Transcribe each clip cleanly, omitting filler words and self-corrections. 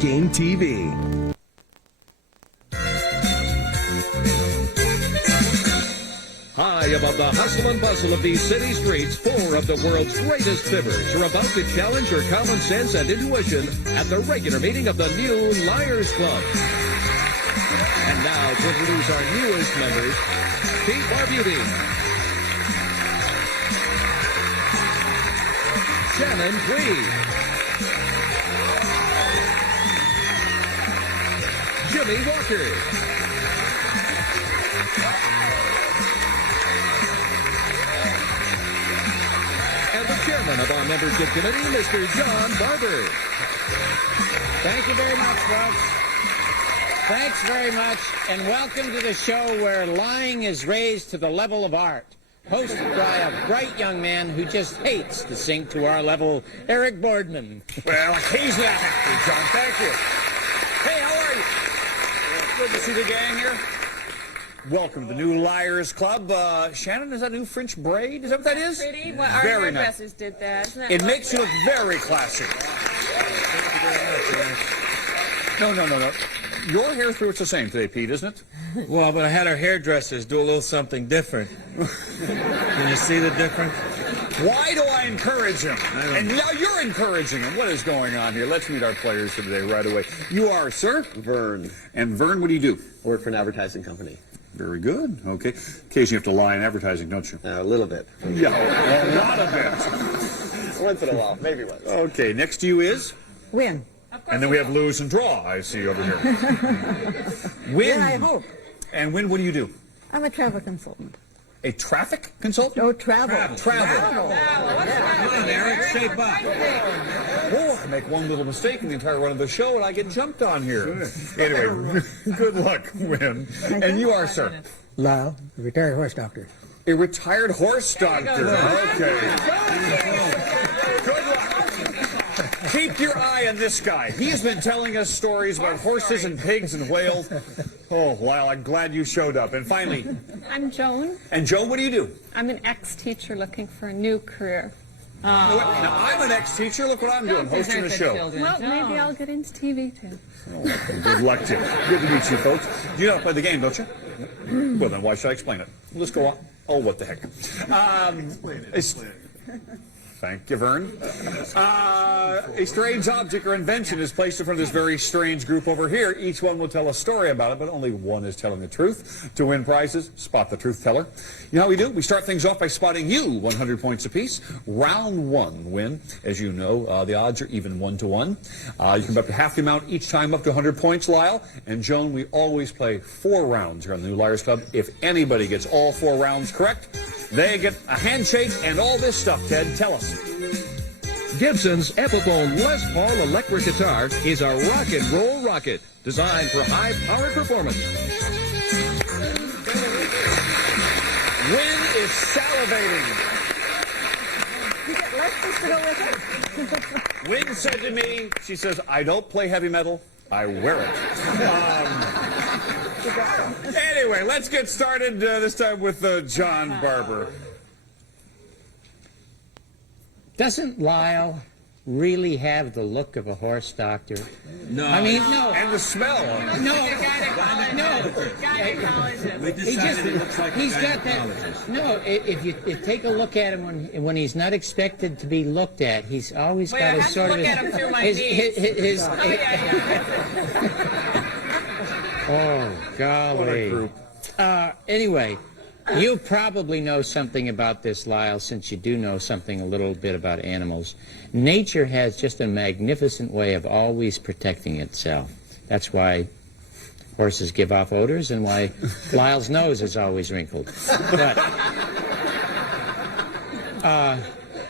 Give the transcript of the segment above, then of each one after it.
Game TV. High above the hustle and bustle of these city streets, four of the world's greatest fibbers are about to challenge your common sense and intuition at the regular meeting of the new Liars Club. And now to introduce our newest members, Pete Barbuti, Shannon Tweed, Jimmy Walker, and the chairman of our membership committee, Mr. John Barber. Thank you very much, folks. Thanks very much, and welcome to the show where lying is raised to the level of art. Hosted by a bright young man who just hates to sink to our level, Eric Boardman. Well, occasionally I have to, John. Thank you. Hey, how are you? Good to see the gang here. Welcome to the new Liars Club. Shannon, is that a new French braid? Is that what that is? Pretty. Well, our Very hairdressers did that. Isn't that It makes you look very classy. No. Your hair through it's the same today, Pete, isn't it? Well, but I had our hairdressers do a little something different. Can you see the difference? Why do I encourage him? And now you're encouraging him. What is going on here? Let's meet our players for today right away. You are, sir? Vern. And Vern, what do you do? Work for an advertising company. Very good. Okay. Occasionally you have to lie in advertising, don't you? A little bit. Yeah, a lot of it. Once in a while. Maybe once. Okay, next to you is? Win. And then we have lose and draw, I see over here. Win. Yeah, I hope. And Win, what do you do? I'm a travel consultant. A traffic consultant? Oh, travel. Travel. Come on, Eric, shape up. Oh, I make one little mistake in the entire run of the show and I get jumped on here. Anyway, good luck, Win. And you are, sir? Lyle, retired horse doctor. A retired horse doctor. Okay. Good luck. Keep your eye on this guy. He has been telling us stories about horses and pigs and whales. Oh, Lyle, I'm glad you showed up. And finally, I'm Joan. and Joe, what do you do? I'm an ex-teacher looking for a new career. Now, I'm an ex-teacher. Look what I'm doing, hosting the show. Well, maybe I'll get into TV too. Good luck to you. Good to meet you, folks. You know how to play the game, don't you? Well, then why should I explain it? Let's go on. Oh, what the heck. Thank you, Vern. A strange object or invention is placed in front of this very strange group over here. Each one will tell a story about it, but only one is telling the truth. To win prizes, spot the truth teller. You know how we do? We start things off by spotting you 100 points apiece. Round one, Win. As you know, the odds are even 1-to-1. You can bet up to half the amount each time, up to 100 points, Lyle. And Joan, we always play 4 rounds here on the new Liars Club. If anybody gets all 4 rounds correct, they get a handshake and all this stuff. Ted, tell us. Gibson's Epiphone Les Paul electric guitar is a rock and roll rocket designed for high-powered performance. Win is salivating. You get lefties to go with it? Win said to me, she says, I don't play heavy metal, I wear it. Anyway, let's get started this time with John Barber. Doesn't Lyle really have the look of a horse doctor? No. I mean, no. And the smell. No. We decided it looks like He's a got gynecologist. that. No, if you take a look at him when he's not expected to be looked at, he's always got his sort of his oh golly. Anyway. You probably know something about this, Lyle, since you do know something a little bit about animals. Nature has just a magnificent way of always protecting itself. That's why horses give off odors and why Lyle's nose is always wrinkled. But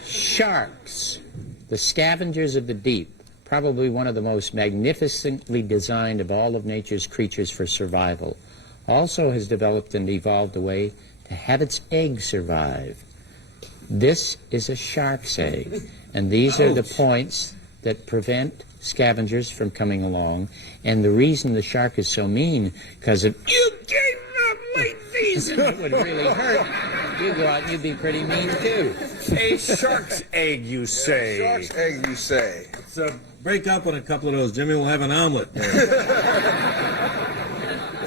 sharks, the scavengers of the deep, probably one of the most magnificently designed of all of nature's creatures for survival, also has developed and evolved a way to have its egg survive. This is a shark's egg, and these are the points that prevent scavengers from coming along. And the reason the shark is so mean, because if you gave up my fees, and it would really hurt. You go out and you'd be pretty mean, too. A shark's egg, you say? Shark's egg, you say. So break up on a couple of those, Jimmy. We'll have an omelet.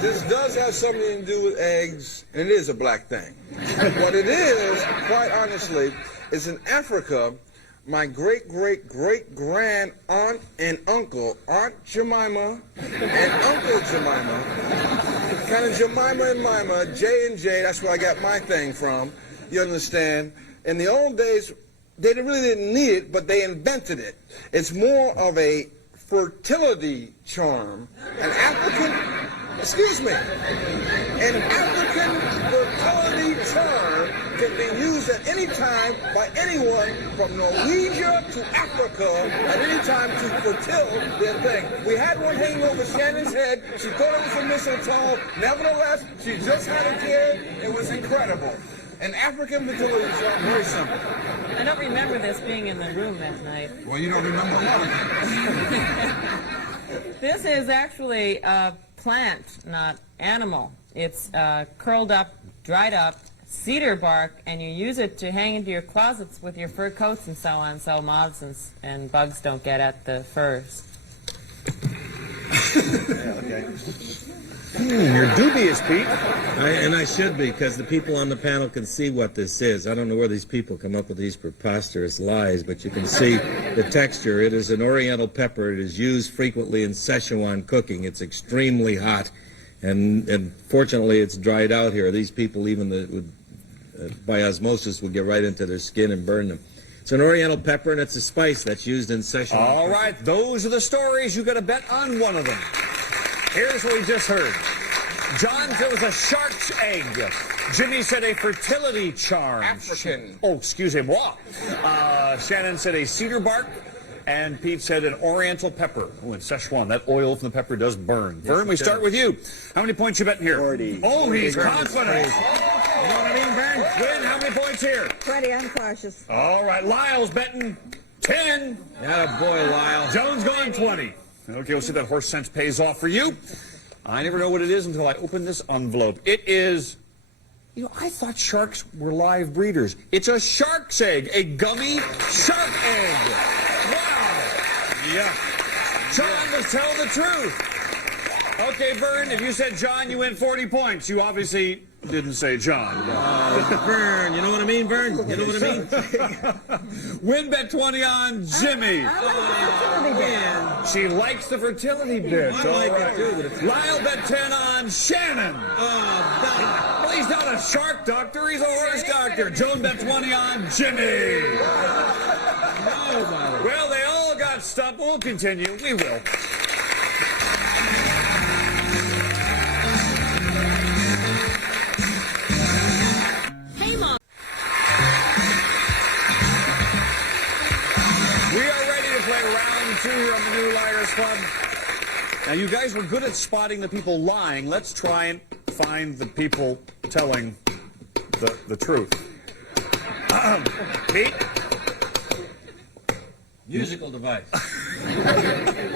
This does have something to do with eggs, and it is a black thing. What it is, quite honestly, is in Africa, my great-great-great-grand aunt and uncle, Aunt Jemima and Uncle Jemima, kind of Jemima and Mima, J&J, that's where I got my thing from, you understand? In the old days, they really didn't need it, but they invented it. It's more of a fertility charm. An African, excuse me, an African fertility charm can be used at any time by anyone from Norwegia to Africa at any time to fulfill their thing. We had one hanging over Shannon's head. She thought it was a mistletoe. Nevertheless, she just had a kid. It was incredible. An African fertility charm, very simple. I don't remember this being in the room that night. Well, you don't remember one. This is actually a plant, not animal. It's curled up, dried up, cedar bark, and you use it to hang into your closets with your fur coats and so on, so moths and bugs don't get at the furs. Yeah, okay. You're dubious, Pete. And I should be, because the people on the panel can see what this is. I don't know where these people come up with these preposterous lies, but you can see the texture. It is an oriental pepper. It is used frequently in Szechuan cooking. It's extremely hot, and fortunately it's dried out here. These people, even by osmosis, would get right into their skin and burn them. It's an oriental pepper, and it's a spice that's used in Szechuan All cooking. right, those are the stories. You got to bet on one of them. Here's what we just heard. John said it was a shark's egg. Jimmy said a fertility charm. African. Oh, excuse me, moi. Shannon said a cedar bark. And Pete said an oriental pepper. Oh, in Szechuan, that oil from the pepper does burn. Vern, we start with you. How many points you betting here? 40. Oh, he's confident. You know what I mean, Vern? Win, how many points here? 20, I'm cautious. All right, Lyle's betting 10. Atta boy, Lyle. Jones going 20. Okay, we'll see if that horse sense pays off for you. I never know what it is until I open this envelope. It is, you know, I thought sharks were live breeders. It's a shark's egg, a gummy shark egg. Wow. Yeah. John was telling the truth. Okay, Vern, if you said John, you win 40 points. You obviously didn't say John. Vern, you know what I mean, Vern? You know what I mean? Win bet 20 on Jimmy. She likes the fertility bit. I like it too, but it's... Lyle bet 10 on Shannon. Well, he's not a shark doctor, he's a horse doctor. Joan bet 20 on Jimmy. Well, they all got stumped. We'll continue. We will. Here on the New Liars Club. Now, you guys were good at spotting the people lying. Let's try and find the people telling the truth. Pete? Musical device.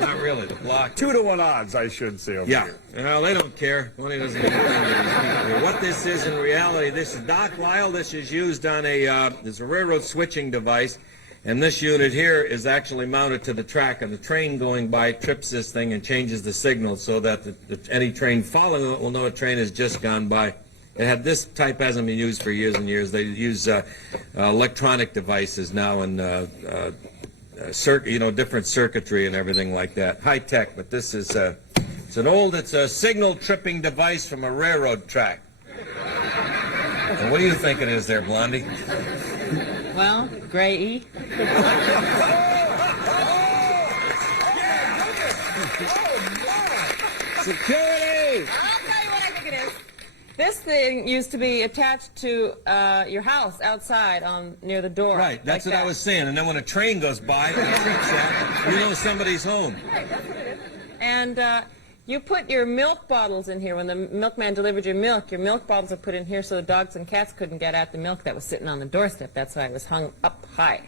Not really, the block. 2-to-1 odds, I should say. Over here. Well, they don't care. Money doesn't mean anything to these people here. What this is in reality, this is Doc Lyle. This is used on it's a railroad switching device. And this unit here is actually mounted to the track, and the train going by trips this thing and changes the signal so that any train following it will know a train has just gone by. This type hasn't been used for years and years. They use electronic devices now and different circuitry and everything like that. High tech, but this is it's a signal tripping device from a railroad track. And what do you think it is there, Blondie? Well, Gray E. Security! I'll tell you what I think it is. This thing used to be attached to your house outside near the door. Right, that's like what I was saying. And then when a train goes by, it trips that, you know somebody's home. Right, that's what it is. And you put your milk bottles in here. When the milkman delivered your milk bottles are put in here so the dogs and cats couldn't get at the milk that was sitting on the doorstep. That's why it was hung up high.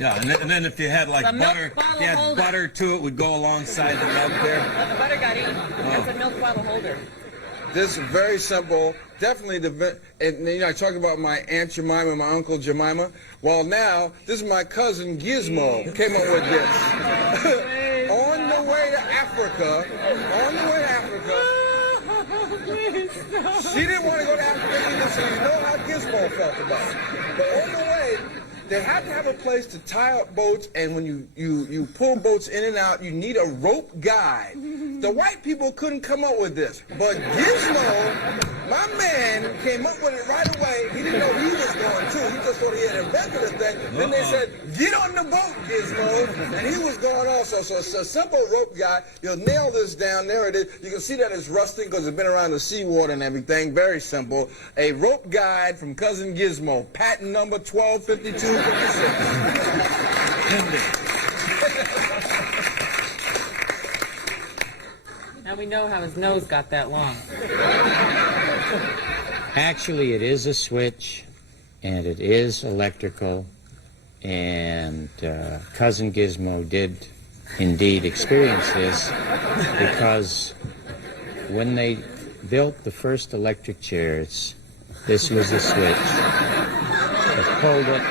Yeah, and then if you had like The milk butter, bottle if you had holder. butter too, it would go alongside the milk there. Well, the butter got eaten. That's a milk bottle holder. This is very simple. Definitely and you know, I talked about my Aunt Jemima and my Uncle Jemima. Well, now, this is my cousin Gizmo who came up with this. On the way to Africa, she didn't want to go to Africa either, so you know how Gizmo felt about it. But on the way, they had to have a place to tie up boats, and when you pull boats in and out, you need a rope guide. The white people couldn't come up with this, but Gizmo, my man, came up with it right away. He didn't know he was going to. He just thought he had invented a thing. Then they said, get on the boat, Gizmo, and he was going also. So it's a simple rope guide. You'll nail this down. There it is. You can see that it's rusting because it's been around the seawater and everything. Very simple. A rope guide from Cousin Gizmo. Patent number 125256. Now we know how his nose got that long. Actually, it is a switch, and it is electrical, and Cousin Gizmo did indeed experience this, because when they built the first electric chairs, this was the switch. They pulled it,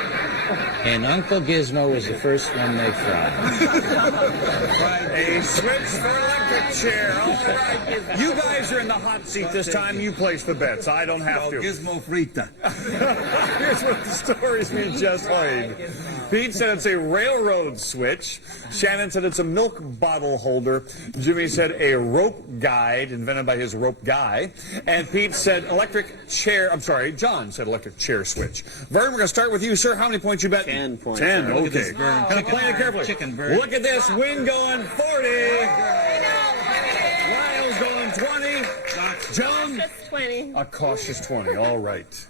and Uncle Gizmo was the first one they tried. A switch for electric chair. All right. You guys are in the hot seat this time. You place the bets. I don't have to. Gizmo Frita. Here's what the stories we just heard. Pete said it's a railroad switch. Shannon said it's a milk bottle holder. Jimmy said a rope guide invented by his rope guy. And Pete said electric chair. I'm sorry, John said electric chair switch. Vern, we're going to start with you, sir. How many points you bet? 10 points. 10, Look at okay. this, Vern. Kind of playing it carefully. Look at this. Win going 40. Lyle's going 20. Joan, Just 20. a cautious 20. All right.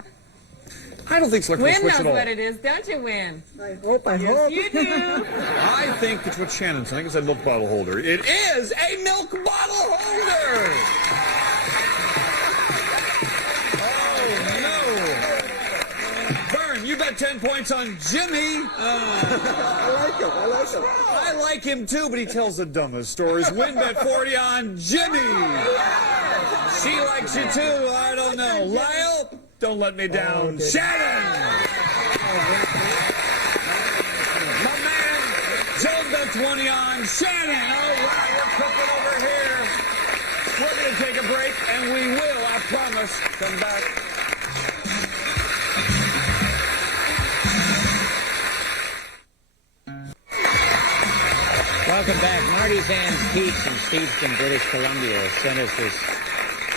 I don't think it's electric Win switch knows at all. what it is, don't you, Win? I hope. You do. I think it's what Shannon said. I think it's a milk bottle holder. It is a milk bottle holder! Oh, no. Vern, you bet 10 points on Jimmy. I like him. I like him too, but he tells the dumbest stories. Win bet 40 on Jimmy. She likes you too. I don't know. Lyle, don't let me down. Shannon! My man, Joan bet 20 on Shannon. All right, we're cooking over here. We're going to take a break, and we will, I promise, come back. Welcome back. Marty's Antiques in Steveston, British Columbia, sent us this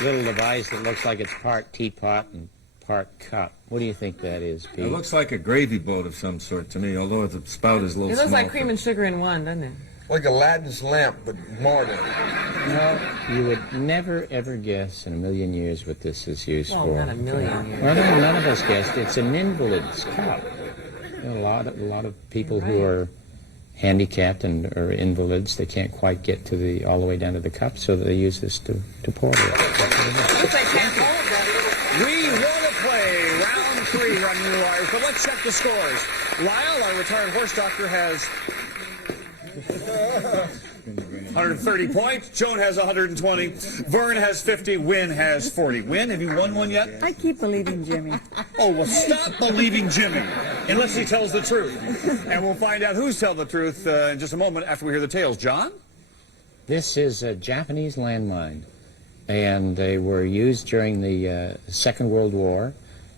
little device that looks like it's part teapot and part cup. What do you think that is, Pete? It looks like a gravy boat of some sort to me, although the spout is a little It looks small. like cream and sugar in one, doesn't it? Like Aladdin's lamp, but modern. No, you would never, ever guess in a million years what this is used Well, for. not a million years. Well, no, none of us guessed. It's an invalid's cup. There are a lot of people who are handicapped and are invalids. They can't quite get to all the way down to the cup, so they use this to pour it. Looks like can't hold that. We want to play round 3 running the wires, but let's check the scores. Lyle, our retired horse doctor, has 130 points. Joan has 120. Vern has 50. Win has 40. Win, have you won one yet? I keep believing Jimmy. Oh, well, stop believing Jimmy, unless he tells the truth. And we'll find out who's telling the truth in just a moment after we hear the tales. John? This is a Japanese landmine, and they were used during the Second World War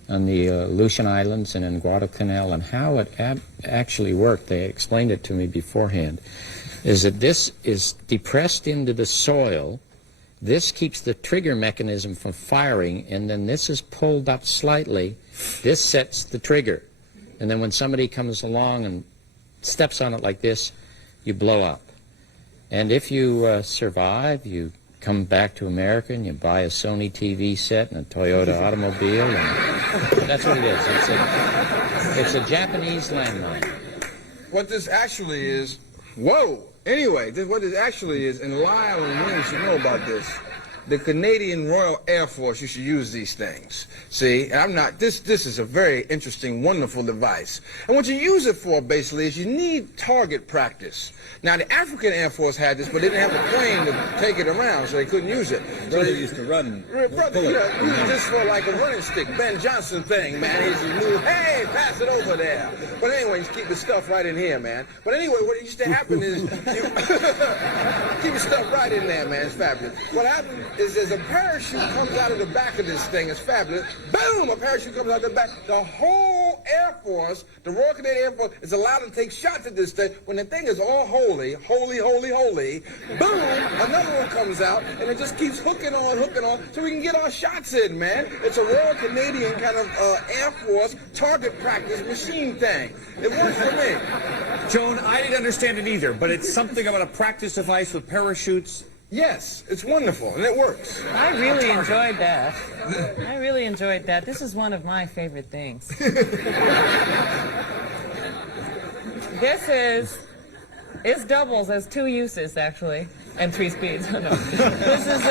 on the Aleutian Islands and in Guadalcanal. And how it actually worked, they explained it to me beforehand, is that this is depressed into the soil. This keeps the trigger mechanism from firing, and then this is pulled up slightly. This sets the trigger. And then when somebody comes along and steps on it like this, you blow up. And if you survive, you come back to America and you buy a Sony TV set and a Toyota automobile, and that's what it is. It's a Japanese landmine. What this actually is, whoa! Anyway, what this actually is, and Lyle and Wayne should know about this. The Canadian Royal Air Force used to use these things. See, and I'm not, this is a very interesting, wonderful device. And what you use it for, basically, is you need target practice. Now, the African Air Force had this, but they didn't have a plane to take it around, so they couldn't use it. So Brother they used to run. Brother, pull you it. know, use this for like a running stick, Ben Johnson thing, man. He used to move, hey, pass it over there. But anyway, he's keep his stuff right in here, man. But anyway, what used to happen is, you keep your stuff right in there, man. It's fabulous. What happened is there's a parachute comes out of the back of this thing. It's fabulous. Boom, a parachute comes out of the back. The whole Air Force, the Royal Canadian Air Force, is allowed to take shots at this thing. When the thing is all holy, holy, holy, holy, boom, another one comes out, and it just keeps hooking on, so we can get our shots in, man. It's a Royal Canadian kind of Air Force target practice machine thing. It works for me. Joan, I didn't understand it either, but it's something about a practice device with parachutes. Yes, it's wonderful, and it works. I really enjoyed that. I really enjoyed that. This is one of my favorite things. It doubles as 2 uses, actually, and 3 speeds. No. This is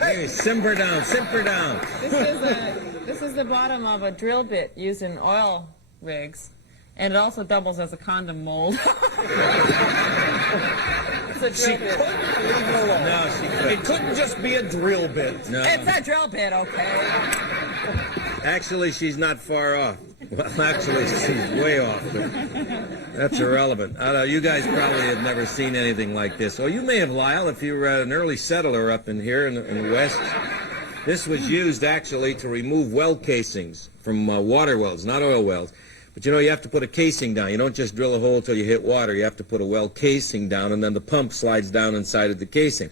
Hey, simper down, simper down. This is the bottom of a drill bit used in oil rigs, and it also doubles as a condom mold. It's a drill bit. No, she couldn't. It couldn't just be a drill bit. No. It's a drill bit, okay? Actually, she's not far off. Well, actually, she's way off, but that's irrelevant. You guys probably have never seen anything like this. Oh, you may have, Lyle, if you were an early settler up in here in the West. This was used, actually, to remove well casings from water wells, not oil wells. But, you know, you have to put a casing down. You don't just drill a hole till you hit water. You have to put a well casing down, and then the pump slides down inside of the casing.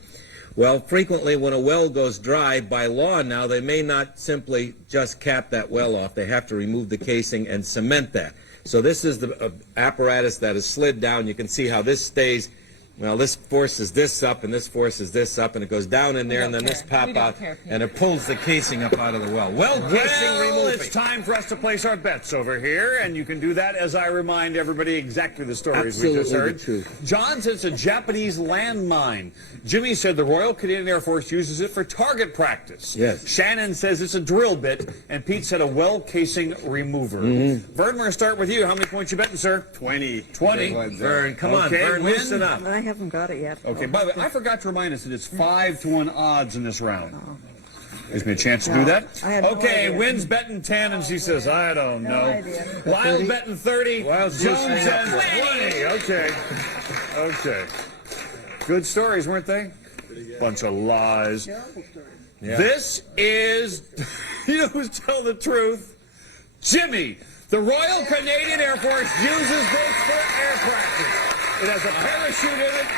Well, frequently when a well goes dry, by law now, they may not simply just cap that well off. They have to remove the casing and cement that. So this is the apparatus that is slid down. You can see how this stays. Well, this forces this up, and this forces this up, and it goes down in there, and then this pop out, and it pulls the casing up out of the well. Well, casing removing. It's time for us to place our bets over here, and you can do that as I remind everybody exactly the stories we just heard. John says it's a Japanese landmine. Jimmy said the Royal Canadian Air Force uses it for target practice. Yes. Shannon says it's a drill bit, and Pete said a well casing remover. Vern, we're going to start with you. How many points you betting, sir? 20. 20. Vern, come on, Vern, Win. loosen up. I haven't got it yet. Okay, by the way, I forgot to remind us that it's 5-1 odds in this round. Gives me a chance to do that. I had no Okay, idea. Wynn's betting 10, and she says, I don't know. idea. Lyle's betting 30. Lyle's Joan loosening says up. 20. Okay. Okay. Good stories, weren't they? Bunch of lies. Yeah. This is, you know who's telling the truth? Jimmy. The Royal Canadian Air Force uses this for air practice. It has a parachute in it.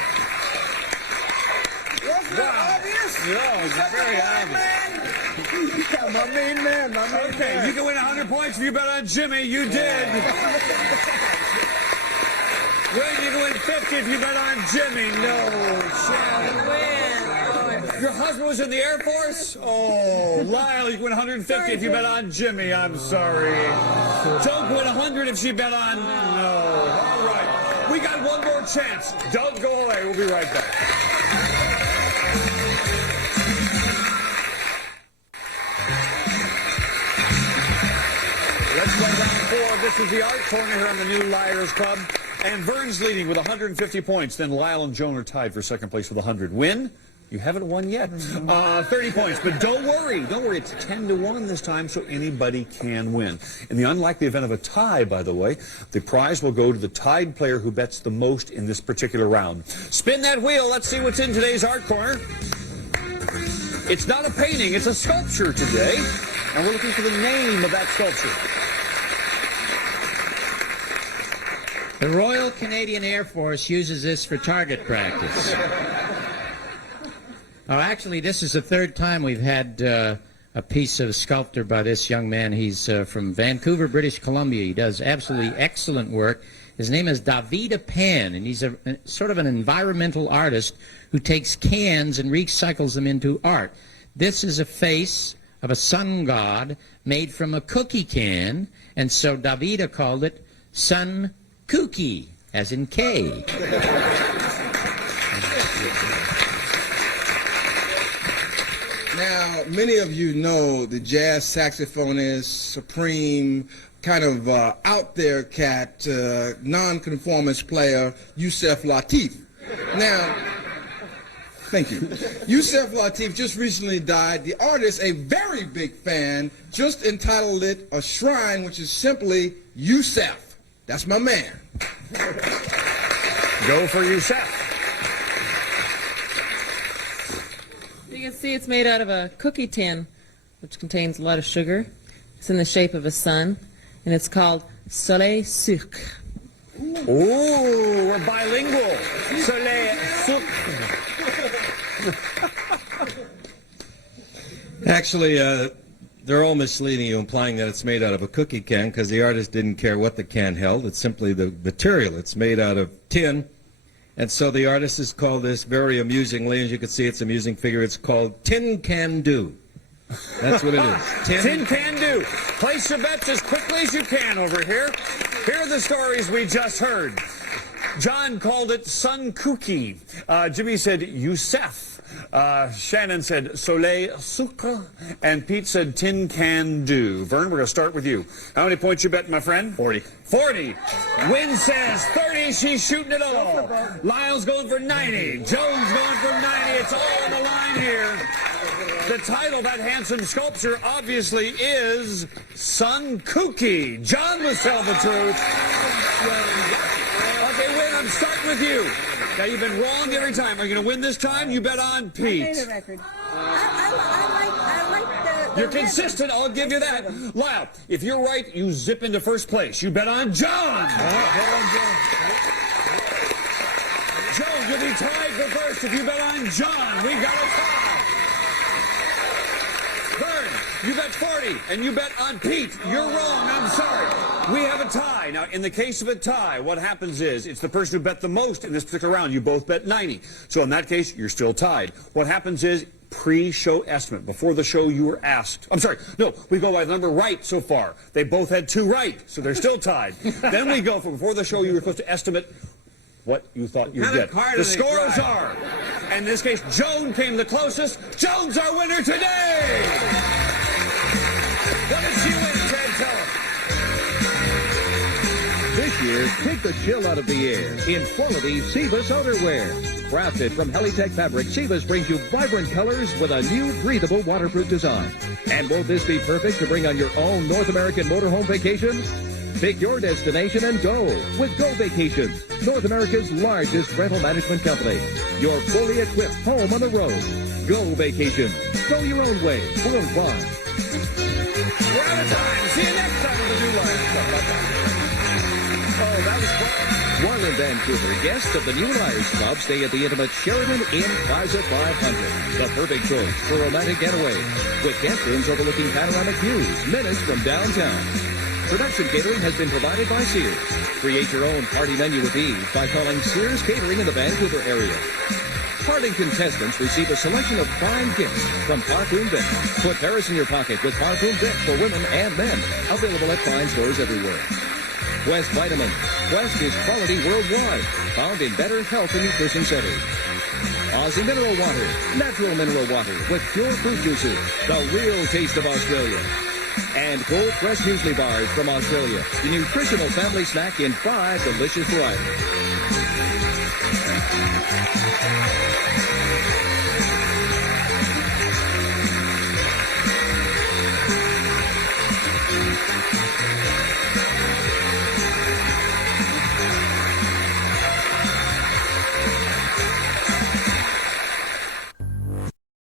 Wasn't that obvious? No, it's very obvious. My main man, Okay, you can win 100 points if you bet on Jimmy. You did. Wayne, you can win 50 if you bet on Jimmy. No chance. Your husband was in the Air Force? Oh, Lyle, you can win 150 if you bet on Jimmy. I'm sorry. Joe can win 100 if she bet on... No. All right. We got one more chance. Don't go away. We'll be right back. Let's play round 4. This is the Art Corner here on the new Liars Club. And Vern's leading with 150 points. Then Lyle and Joan are tied for second place with 100. Win? You haven't won yet. 30 points. But don't worry. Don't worry. It's 10-1 this time, so anybody can win. In the unlikely event of a tie, by the way, the prize will go to the tied player who bets the most in this particular round. Spin that wheel. Let's see what's in today's Art Corner. It's not a painting. It's a sculpture today. And we're looking for the name of that sculpture. The Royal Canadian Air Force uses this for target practice. Oh, actually, this is the third time we've had a piece of sculpture by this young man. He's from Vancouver, British Columbia. He does absolutely excellent work. His name is Davida Pan, and he's a sort of an environmental artist who takes cans and recycles them into art. This is a face of a sun god made from a cookie can, and so Davida called it Sun Kooky, as in K. Now, many of you know the jazz saxophonist, supreme, kind of out there cat, nonconformist player, Yusef Lateef. Now, Thank you. Yusef Lateef just recently died. The artist, a very big fan, just entitled it A Shrine, which is simply Yusef. That's my man. Go for Yusef. You can see it's made out of a cookie tin, which contains a lot of sugar. It's in the shape of a sun, and it's called Soleil Sucre. Ooh, we're bilingual. Soleil Sucre. Actually, they're all misleading you, implying that it's made out of a cookie can, because the artist didn't care what the can held. It's simply the material. It's made out of tin. And so the artist has called this very amusingly, as you can see, it's an amusing figure. It's called Tin Can Do. That's what it is. Tin Can Do. Place your bets as quickly as you can over here. Here are the stories we just heard. John called it Sun Cookie. Jimmy said Yusef. Shannon said Soleil Sucre. And Pete said Tin Can Do. Vern, we're going to start with you. How many points you bet, my friend? 40. 40. Wynn says 30. She's shooting it all. Lyle's going for 90. Jones going for 90. It's all on the line here. The title of that handsome sculpture obviously is Sun Cookie. John must tell the truth. Okay, Wynn, I'm starting with you. Now, you've been wrong every time. Are you going to win this time? You bet on Pete. I made a record. I like the You're consistent. I'll give you that. Lyle, if you're right, you zip into first place. You bet on John. Joe, you'll be tied for first if you bet on John. We got a tie. Vern, you bet 40, and you bet on Pete. You're wrong. I'm sorry. We have a tie. Now, in the case of a tie, what happens is it's the person who bet the most in this particular round. You both bet 90. So in that case, you're still tied. What happens is pre-show estimate. Before the show, you were asked. I'm sorry. No, we go by the number right so far. They both had 2 right, so they're still tied. Then we go from before the show, you were supposed to estimate what you thought you'd get. The scores are, and in this case, Joan came the closest. Joan's our winner today! What did she win, Ted? Tell us. This year, take the chill out of the air in quality Cebus outerwear. Crafted from Helitech fabric, Cebus brings you vibrant colors with a new breathable waterproof design. And won't this be perfect to bring on your own North American motorhome vacations? Pick your destination and go with Go Vacations, North America's largest rental management company. Your fully equipped home on the road. Go Vacations. Go your own way. Worldwide. We're out of time. See you next time with a new line. Oh, that was fun. While in Vancouver, guests of the new Liars Club stay at the intimate Sheridan Inn Plaza 500. The perfect choice for romantic getaway. With guest rooms overlooking panoramic views, minutes from downtown. Production catering has been provided by Sears. Create your own party menu with ease by calling Sears Catering in the Vancouver area. Parting contestants receive a selection of fine gifts from Parfum Vic. Put Paris in your pocket with Parfum Vic for women and men. Available at fine stores everywhere. Quest Vitamins. Quest is quality worldwide. Found in better health and nutrition centers. Aussie Mineral Water. Natural mineral water with pure fruit juices. The real taste of Australia. And cold fresh muesli bars from Australia. The nutritional family snack in 5 delicious varieties.